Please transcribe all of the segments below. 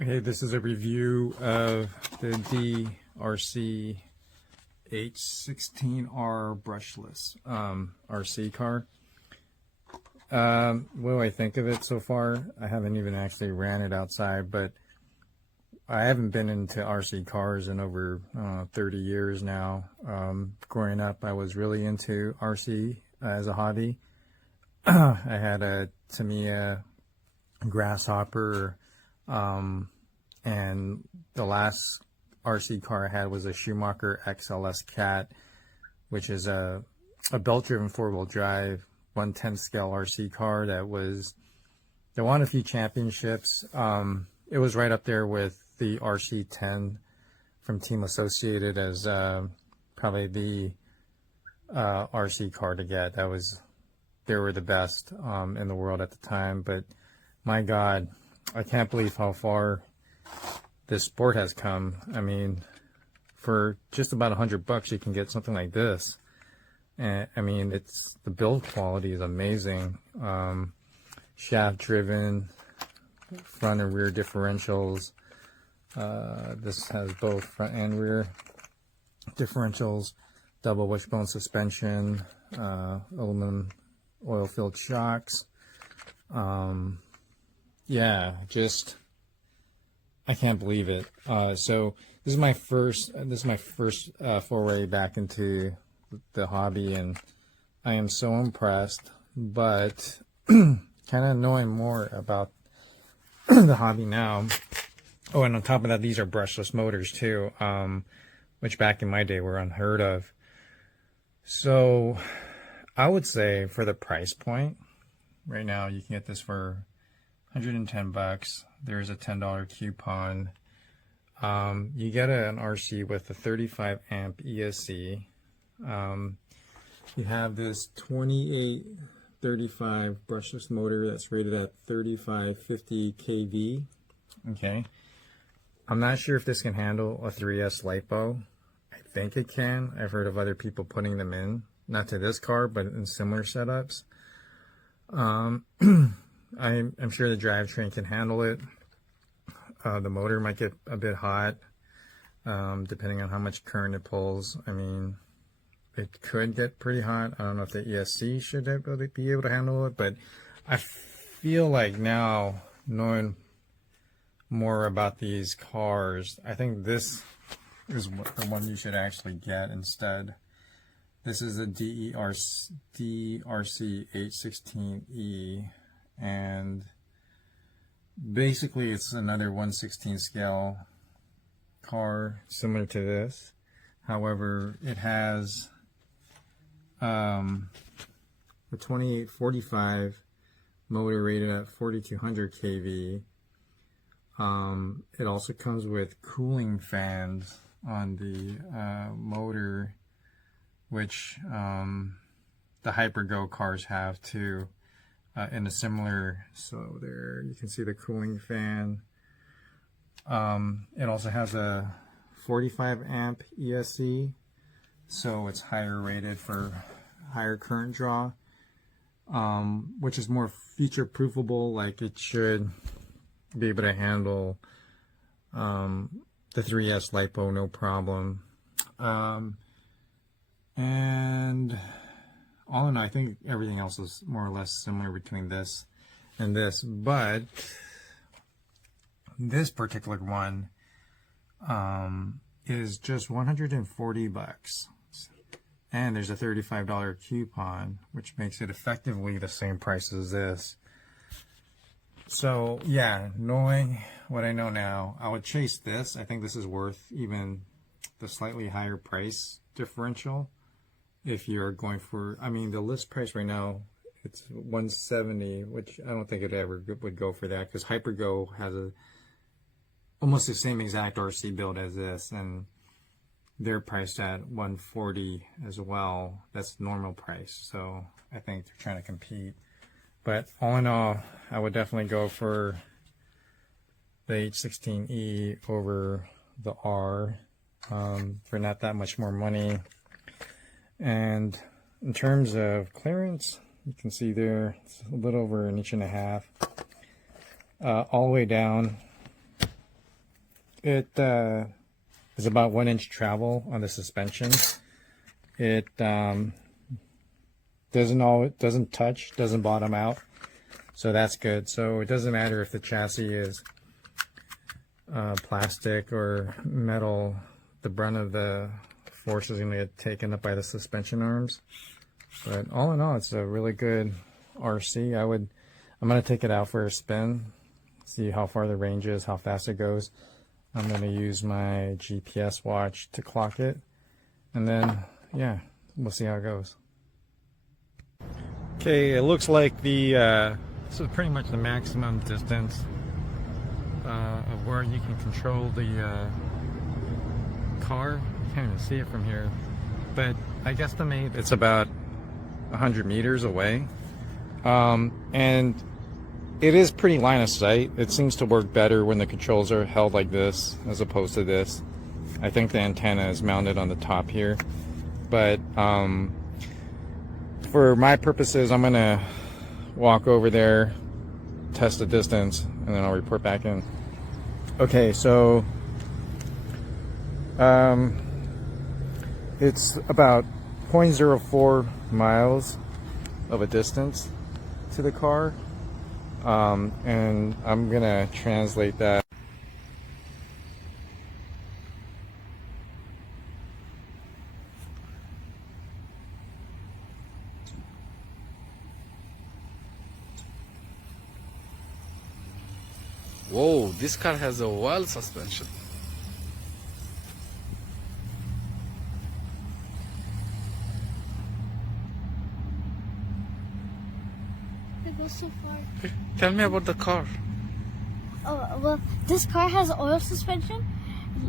Okay, this is a review of the DEERC H16R brushless RC car. What do I think of it so far? I haven't even actually ran it outside, but I haven't been into RC cars in over 30 years now. Growing up, I was really into RC as a hobby. I had a Tamiya Grasshopper, and the last RC car I had was a Schumacher XLS Cat, which is a belt-driven four-wheel drive 1/10 scale RC car that won a few championships. It was right up there with the RC10 from Team Associated as probably the RC car to get. They were the best in the world at the time. But my God, I can't believe how far this sport has come. I mean, for just about $100 you can get something like this. And I mean, the build quality is amazing. Shaft driven, front and rear differentials. This has both front and rear differentials, double wishbone suspension, aluminum oil-filled shocks. Yeah, just I can't believe it. So this is my first foray back into the hobby, and I am so impressed. But kind of knowing more about the hobby now. Oh, and on top of that, these are brushless motors too, which back in my day were unheard of. So I would say for the price point, right now you can get this for $110. There's a $10 coupon. You get an RC with a 35 amp ESC. You have this 2835 brushless motor that's rated at 3550 kV. Okay. I'm not sure if this can handle a 3S LiPo. I think it can. I've heard of other people putting them in, not to this car, but in similar setups. I'm sure the drivetrain can handle it. The motor might get a bit hot, depending on how much current it pulls. I mean, it could get pretty hot. I don't know if the ESC should be able to handle it, but I feel like now, knowing more about these cars, I think this is the one you should actually get instead. This is a DEERC H16E, and basically it's another 1/16 scale car similar to this. However, it has a 2845 motor rated at 4200 kV. It also comes with cooling fans on the motor, which the Hypergo cars have too, in a similar. So there you can see the cooling fan. It also has a 45 amp ESC, so it's higher rated for higher current draw, which is more feature proofable. Like, it should be able to handle the 3S LiPo no problem. And all in all, I think everything else is more or less similar between this and this, but this particular one is just $140, and there's a $35 coupon, which makes it effectively the same price as this. So yeah, knowing what I know now, I would chase this. I think this is worth even the slightly higher price differential if you're going for, I mean, the list price right now, it's $170, which I don't think it ever would go for that, because Hypergo has almost the same exact RC build as this, and they're priced at $140 as well. That's normal price, so I think they're trying to compete. But all in all, I would definitely go for the H16E over the R for not that much more money. And in terms of clearance, you can see there it's a little over 1.5 inches. All the way down It is about 1 inch travel on the suspension. It doesn't touch, doesn't bottom out, so that's good. So it doesn't matter if the chassis is plastic or metal, the brunt of the force is going to get taken up by the suspension arms. But all in all, it's a really good RC. I'm going to take it out for a spin, see how far the range is, how fast it goes. I'm going to use my GPS watch to clock it, and then yeah, we'll see how it goes. Okay, it looks like this is pretty much the maximum distance of where you can control the car. You can't even see it from here, but I guesstimate it's about 100 meters away, and it is pretty line of sight. It seems to work better when the controls are held like this as opposed to this. I think the antenna is mounted on the top here, but for my purposes, I'm gonna walk over there, test the distance, and then I'll report back in. Okay, so it's about 0.04 miles of a distance to the car, and I'm gonna translate that. Whoa, this car has a wild suspension. It goes so far. Tell me about the car. Oh, well, this car has oil suspension,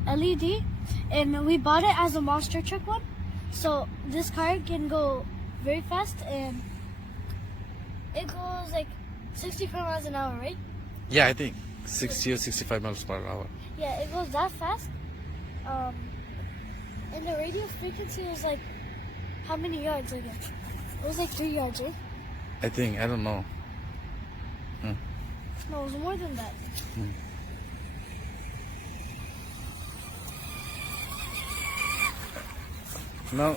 LED, and we bought it as a monster truck one. So this car can go very fast, and it goes like 65 miles an hour, right? Yeah, I think 60 or 65 miles per hour. Yeah, it goes that fast. And the radio frequency was like, how many yards? Like, it was like 3 yards, right? I think, I don't know. No, it was more than that. Now,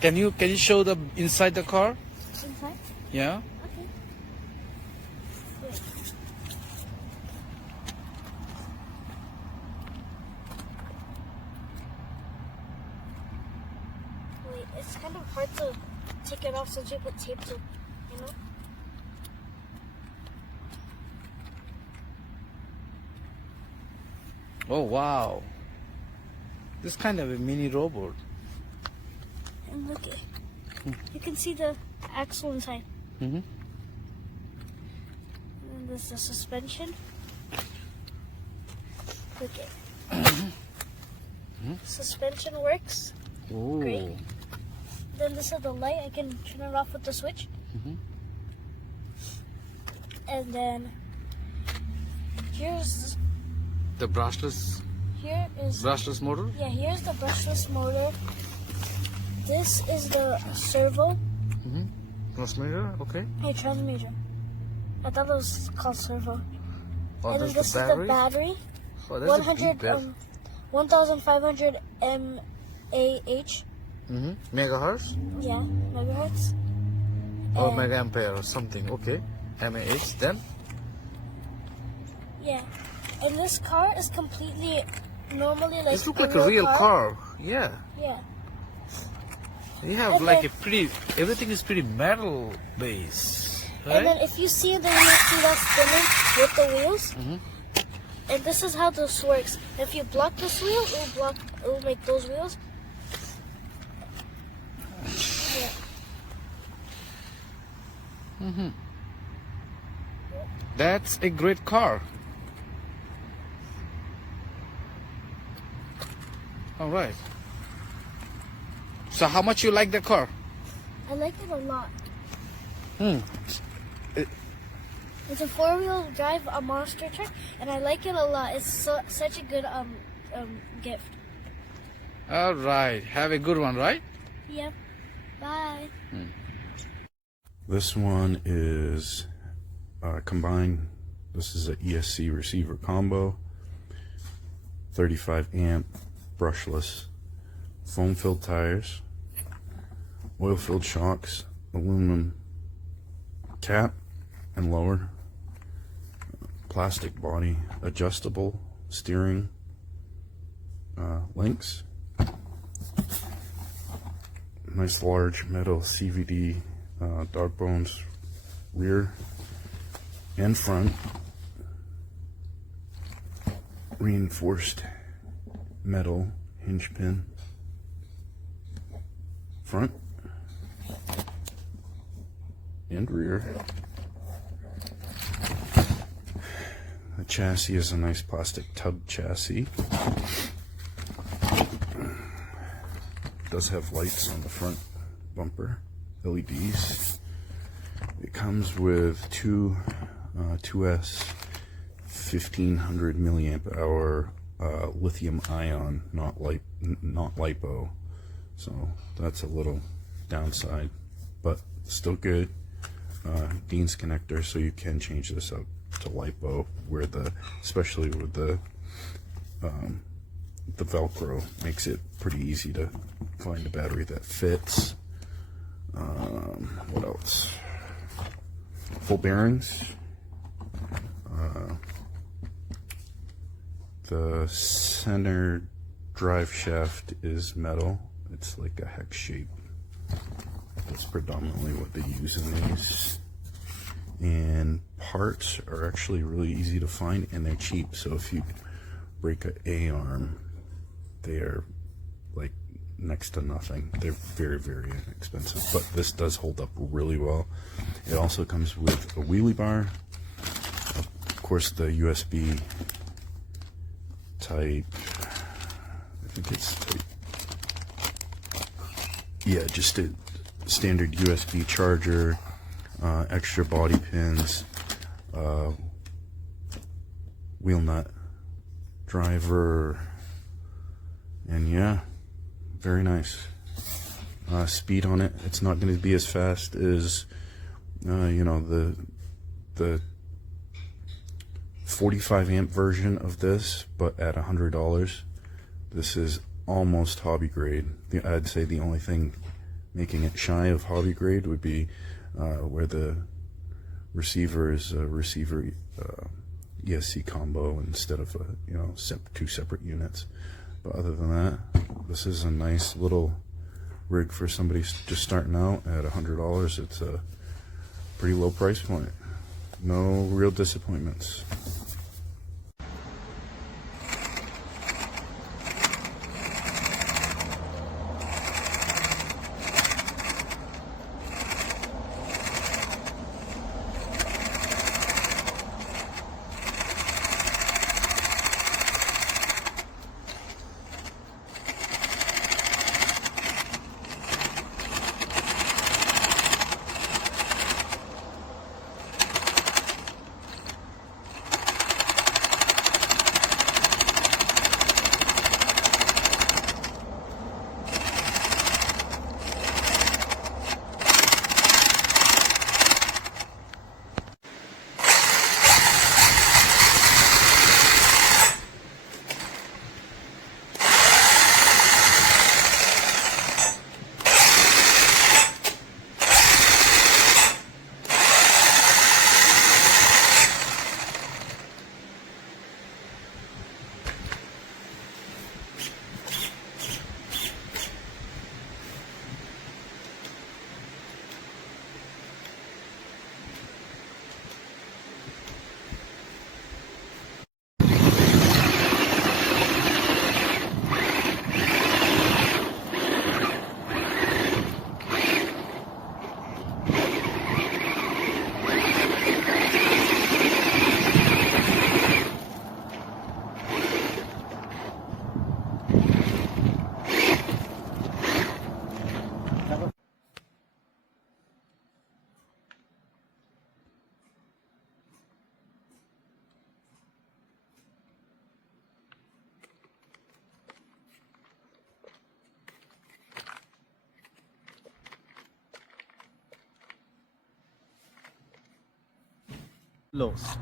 can you show the inside the car? Inside? Yeah. Okay. Wait. Wait, it's kind of hard to take it off since you put tape to, you know? Oh wow. This is kind of a mini robot. And look, you can see the axle inside. Mm-hmm. And then there's the suspension. Look it. Suspension works. Oh. Great. Then this is the light. I can turn it off with the switch. And then here's The brushless motor? Yeah, here's the brushless motor. This is the servo. Transmitter, okay. Hey, transmitter. I thought it was called servo. Oh, And then that's this the is battery? the battery. Oh, that's a big battery. 1,500 mAh. Megahertz? Yeah, megahertz. Or And- mega ampere or something, okay. mAh, then? Yeah. And this car is completely normally like This looks like a real car. Yeah. Yeah. You have And like then- a pretty, everything is pretty metal base, And then right? if you see the wheels, see that spinning with the wheels? And this is how this works. If you block this wheel, it will make those wheels. Yeah. That's a great car. All right. So how much you like the car? I like it a lot. Hmm. It's a 4-wheel drive, a monster truck, and I like it a lot. It's such a good gift. All right. Have a good one, right? Yep. Bye. This one is combined. This is a ESC receiver combo. 35 amp brushless foam filled tires, oil filled shocks, aluminum cap and lower, plastic body, adjustable steering links, nice large metal CVD dog bones rear and front, reinforced metal hinge pin front and rear. The chassis is a nice plastic tub chassis. It does have lights on the front bumper, LEDs. It comes with two 2S 1500 milliamp hour lithium ion, not lipo. So that's a little downside, but still good. Dean's connector, so you can change this out to lipo, where especially with the Velcro makes it pretty easy to find a battery that fits. What else? Full bearings. The center drive shaft is metal. It's like a hex shape. That's predominantly what they use in these. And parts are actually really easy to find, and they're cheap. So if you break an A-arm, they are like next to nothing. They're very, very inexpensive, but this does hold up really well. It also comes with a wheelie bar, of course the USB type, I think it's type, yeah, just a standard USB charger, extra body pins, wheel nut, driver, and yeah, very nice. Speed on it, it's not going to be as fast as you know, the 45 amp version of this, but at $100 this is almost hobby grade. I'd say the only thing making it shy of hobby grade would be where the receiver is a receiver ESC combo instead of two separate units. But other than that, this is a nice little rig for somebody just starting out at $100. It's a pretty low price point. No real disappointments. Lows.